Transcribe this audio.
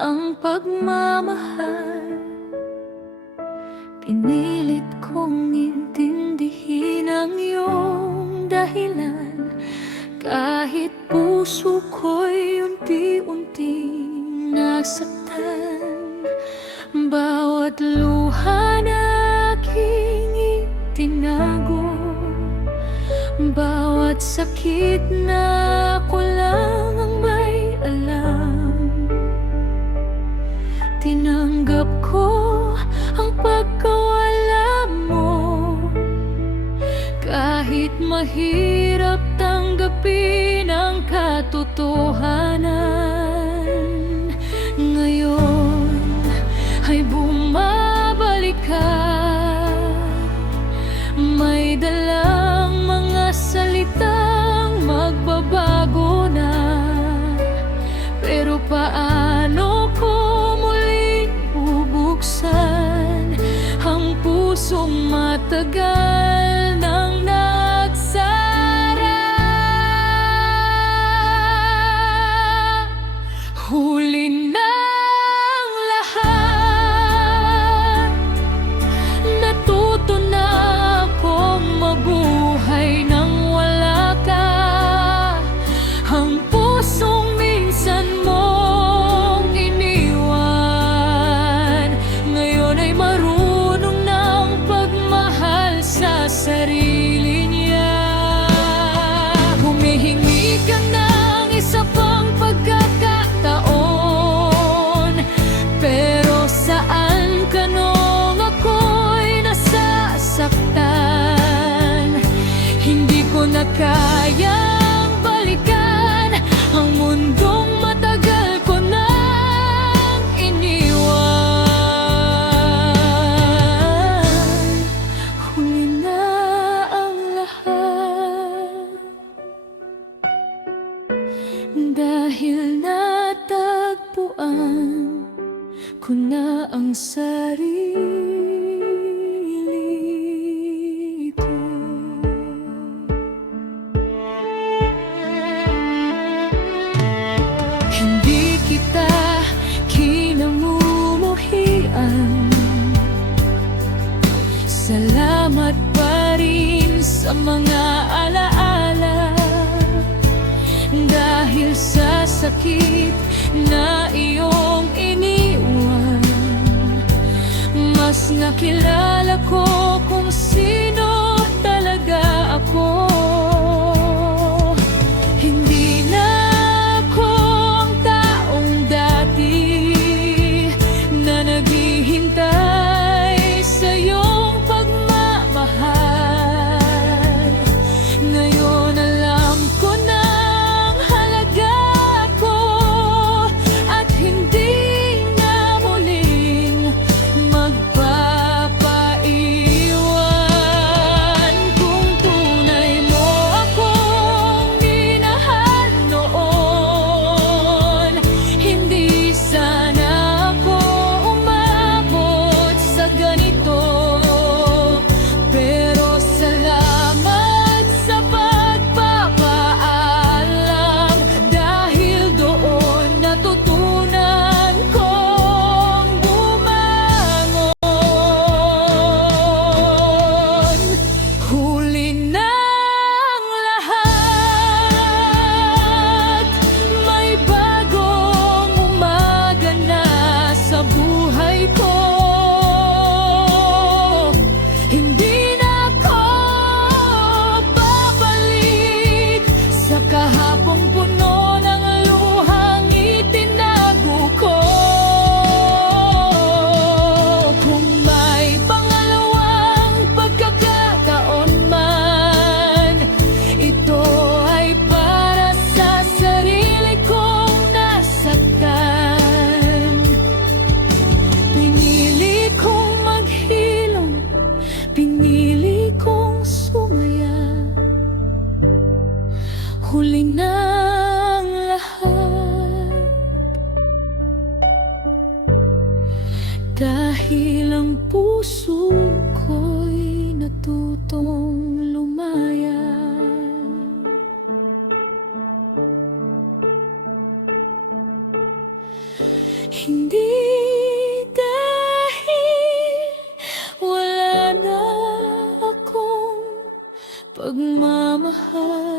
ang pagmamahal. Pinilit kong intindihin ang iyong dahilan, kahit puso ko'y unti-unting nasaktan. Bawat luha na aking itinago, bawat sakit na ako lang ang may alam. Tinanggap ko ang pagkawala mo, kahit mahirap tanggapin ang katotohanan. Ngayon ay bumabalik ka, may dalang mga salitang magbabago na. Pero paano ko muling bubuksan ang pusong matagal nang nagsara? Huli na ang lahat, natuto na akong mabuhay nang wala ka. Ang pusong minsan mong iniwan, ngayon ay marunong ng pagmahal sa sarili niya. Humihingi ka ng isa pang pagkakataon, pero saan ka nung ako'y nasasaktan? Hindi ko na kayang balikan ang mundong matagal ko nang iniwan. Huli na ang lahat, dahil natagpuan ko na ang sarili ko. Hindi kita kinamumuhian, salamat pa rin sa mga alaala. Dahil sa sakit na iyong iniwan, mas nakilala ko kung sino talaga ako. Hindi na ako ang taong dati na naghihintay sa iyong pagmamahal. Ngayon alam ko na ang halaga ko, at hindi na muling magpapaiwan. pagmamahal.